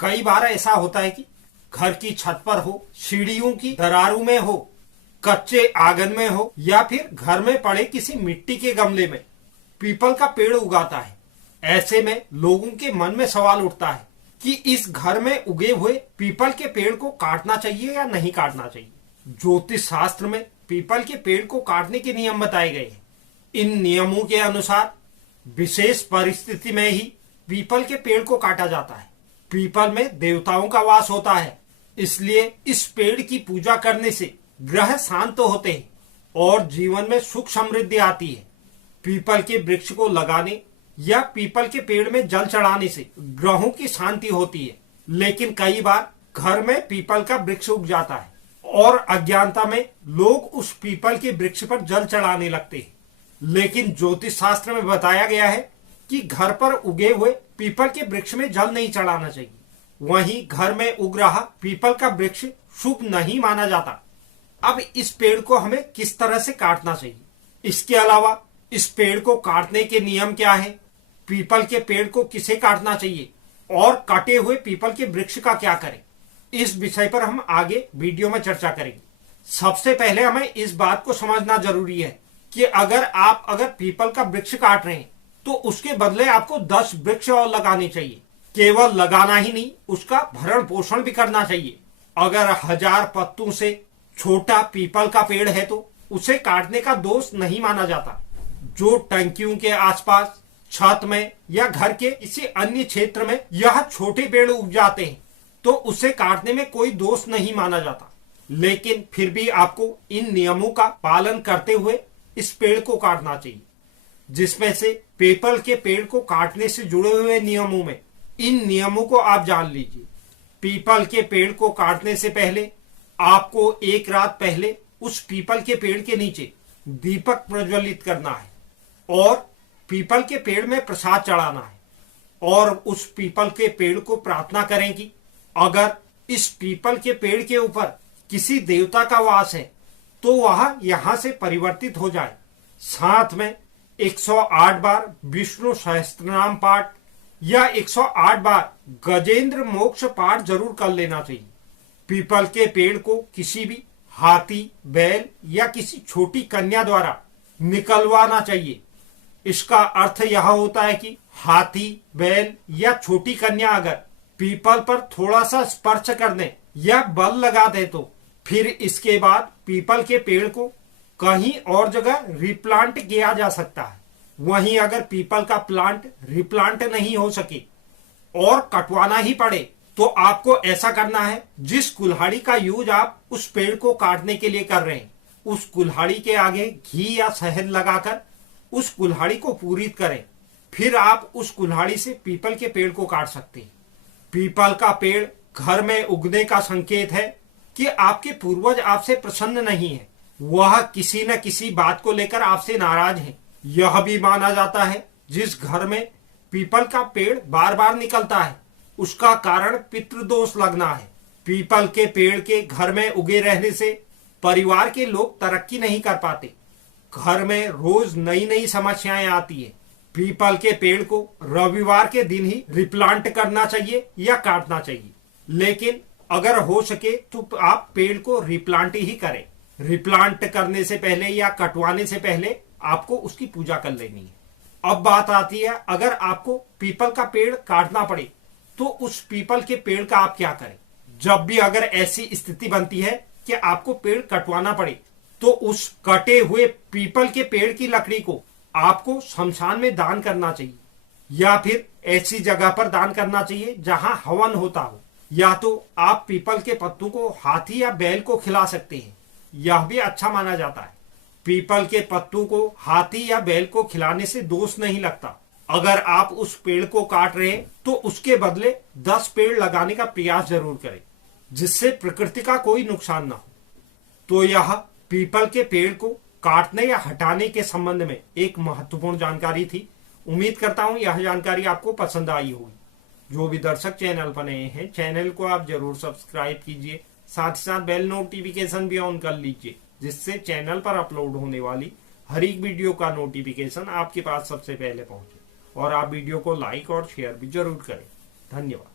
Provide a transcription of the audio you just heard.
कई बार ऐसा होता है कि घर की छत पर हो, सीढ़ियों की दरारों में हो, कच्चे आंगन में हो या फिर घर में पड़े किसी मिट्टी के गमले में पीपल का पेड़ उगाता है। ऐसे में लोगों के मन में सवाल उठता है कि इस घर में उगे हुए पीपल के पेड़ को काटना चाहिए या नहीं काटना चाहिए। ज्योतिष शास्त्र में पीपल के पेड़ को काटने के नियम बताए गए हैं। इन नियमों के अनुसार विशेष परिस्थिति में ही पीपल के पेड़ को काटा जाता है। पीपल में देवताओं का वास होता है, इसलिए इस पेड़ की पूजा करने से ग्रह शांत होते हैं और जीवन में सुख समृद्धि आती है। पीपल के वृक्ष को लगाने या पीपल के पेड़ में जल चढ़ाने से ग्रहों की शांति होती है। लेकिन कई बार घर में पीपल का वृक्ष उग जाता है और अज्ञानता में लोग उस पीपल के वृक्ष पर जल चढ़ाने लगते हैं। लेकिन ज्योतिष शास्त्र में बताया गया है कि घर पर उगे हुए पीपल के वृक्ष में जल नहीं चढ़ाना चाहिए। वहीं घर में उग रहा पीपल का वृक्ष शुभ नहीं माना जाता। अब इस पेड़ को हमें किस तरह से काटना चाहिए, इसके अलावा इस पेड़ को काटने के नियम क्या है, पीपल के पेड़ को किसे काटना चाहिए और काटे हुए पीपल के वृक्ष का क्या करें, इस विषय पर हम आगे वीडियो में चर्चा करेंगे। सबसे पहले हमें इस बात को समझना जरूरी है कि अगर पीपल का वृक्ष काट रहे हैं तो उसके बदले आपको 10 वृक्ष और लगाने चाहिए। केवल लगाना ही नहीं, उसका भरण पोषण भी करना चाहिए। अगर 1000 पत्तों से छोटा पीपल का पेड़ है तो उसे काटने का दोष नहीं माना जाता। जो टंकियों के आसपास, छत में या घर के किसी अन्य क्षेत्र में यह छोटे पेड़ उग जाते हैं तो उसे काटने में कोई दोष नहीं माना जाता। लेकिन फिर भी आपको इन नियमों का पालन करते हुए इस पेड़ को काटना चाहिए। जिसमें से पीपल के पेड़ को काटने से जुड़े हुए नियमों में इन नियमों को आप जान लीजिए। पीपल के पेड़ को काटने से पहले आपको एक रात पहले उस पीपल के पेड़ के नीचे दीपक प्रज्वलित करना है और पीपल के पेड़ में प्रसाद चढ़ाना है और उस पीपल के पेड़ को प्रार्थना करें कि अगर इस पीपल के पेड़ के ऊपर किसी देवता का वास है तो वह यहां से परिवर्तित हो जाए। साथ में 108 बार विष्णु सहस्त्रनाम पाठ या 108 बार गजेंद्र मोक्ष पाठ जरूर कर लेना चाहिए। पीपल के पेड़ को किसी भी हाथी, बैल या किसी छोटी कन्या द्वारा निकलवाना चाहिए। इसका अर्थ यह होता है कि हाथी, बैल या छोटी कन्या अगर पीपल पर थोड़ा सा स्पर्श कर दे या बल लगा दे तो फिर इसके बाद पीपल के पेड़ को कहीं और जगह रिप्लांट किया जा सकता है। वहीं अगर पीपल का प्लांट रिप्लांट नहीं हो सके और कटवाना ही पड़े तो आपको ऐसा करना है, जिस कुल्हाड़ी का यूज आप उस पेड़ को काटने के लिए कर रहे हैं उस कुल्हाड़ी के आगे घी या शहद लगाकर उस कुल्हाड़ी को पूरित करें। फिर आप उस कुल्हाड़ी से पीपल के पेड़ को काट सकते हैं। पीपल का पेड़ घर में उगने का संकेत है कि आपके पूर्वज आपसे प्रसन्न नहीं है, वह किसी न किसी बात को लेकर आपसे नाराज हैं। यह भी माना जाता है जिस घर में पीपल का पेड़ बार बार निकलता है उसका कारण पितृदोष लगना है। पीपल के पेड़ के घर में उगे रहने से परिवार के लोग तरक्की नहीं कर पाते। घर में रोज नई नई समस्याएं आती है। पीपल के पेड़ को रविवार के दिन ही रिप्लांट करना चाहिए या काटना चाहिए। लेकिन अगर हो सके तो आप पेड़ को रिप्लांट ही करें। रिप्लांट करने से पहले या कटवाने से पहले आपको उसकी पूजा कर लेनी है। अब बात आती है, अगर आपको पीपल का पेड़ काटना पड़े तो उस पीपल के पेड़ का आप क्या करें। जब भी अगर ऐसी स्थिति बनती है कि आपको पेड़ कटवाना पड़े तो उस कटे हुए पीपल के पेड़ की लकड़ी को आपको शमशान में दान करना चाहिए या फिर ऐसी जगह पर दान करना चाहिए जहां हवन होता हो। या तो आप पीपल के पत्तों को हाथी या बैल को खिला सकते हैं, यह भी अच्छा माना जाता है। पीपल के पत्तों को हाथी या बैल को खिलाने से दोष नहीं लगता। अगर आप उस पेड़ को काट रहे हैं तो उसके बदले 10 पेड़ लगाने का प्रयास जरूर करें जिससे प्रकृति का कोई नुकसान ना हो। तो यह पीपल के पेड़ को काटने या हटाने के संबंध में एक महत्वपूर्ण जानकारी थी। उम्मीद करता हूं यह जानकारी आपको पसंद आई होगी। जो भी दर्शक चैनल पर नए हैं, चैनल को आप जरूर सब्सक्राइब कीजिए, साथ ही साथ बेल नोटिफिकेशन भी ऑन कर लीजिए जिससे चैनल पर अपलोड होने वाली हर एक वीडियो का नोटिफिकेशन आपके पास सबसे पहले पहुंचे। और आप वीडियो को लाइक और शेयर भी जरूर करें। धन्यवाद।